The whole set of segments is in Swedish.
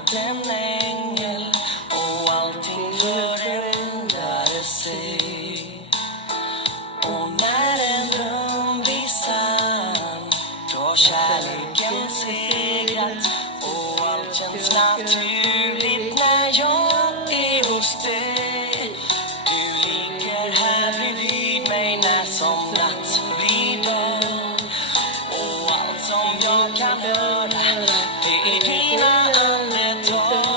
lämnat en ängel och allting förändrade sig. Och när en dröm blir sann, då har kärleken segrat och allt känns naturligt när jag är hos dig. Du ligger här bredvid mig när som natt blir dag. Och allt som jag kan höra, det är dina andetag.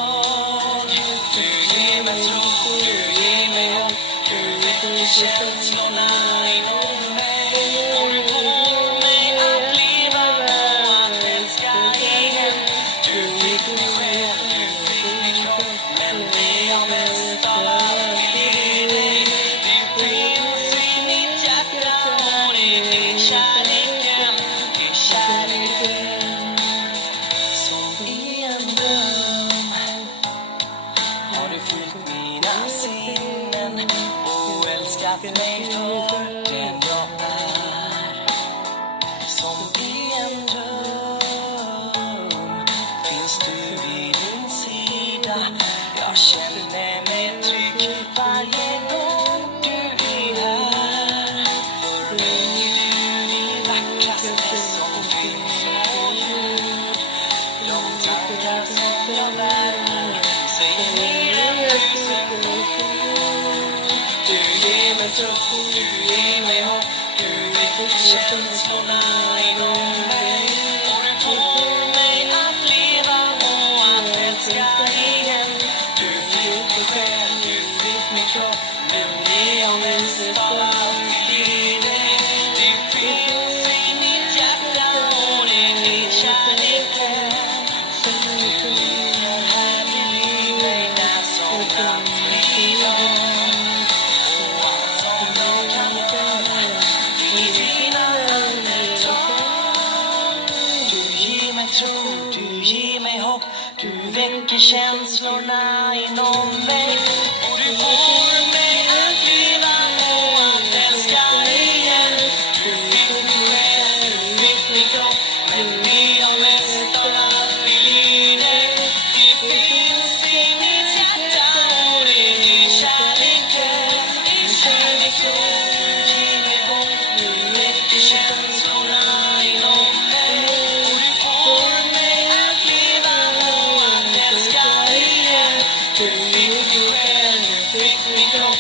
Du ger mig tro, du ger mig hopp, du väcker känslorna inom mig. Och du får mig att leva och att älska igen. Du fick mig själ, du fick mig kropp, men det jag mest av allt vill ge dig, det finns i mitt hjärta och det är kärleken, det är kärleken. Som i en dröm har du fyllt mina sinnen och älskat mig för den jag är. Som i en dröm finns du vid min sida. Jag känner mig trygg varje gång du är här. För mig är du det vackraste som finns på jord. De tankar som jag bär säger mer än 1000 ord. Du ger mig tro, du ger mig hopp, du väcker känslorna inom mig. Och du får mig att leva och att älska igen. Du fick mig själ, du fick min kropp, men det jag mest av allt vill ge dig, det finns i mitt hjärta och det är kärleken. Du ligger här bredvid mig när som natt blir dag. Och allt som jag kan göra, det är dina andetag. Du ger mig tro, du ger mig hopp, du väcker känslorna inom mig. Och du får mig att leva och att älska igen. Du fick min själ, du fick min kropp, men det jag mest av allt vill ge dig, det finns i mitt hjärta och det är kärleken, det är kärleken. Du ger mig hopp, du väcker känslorna inom mig. Och du får mig att leva och att älska igen. Du fick min själ, du fick min kropp,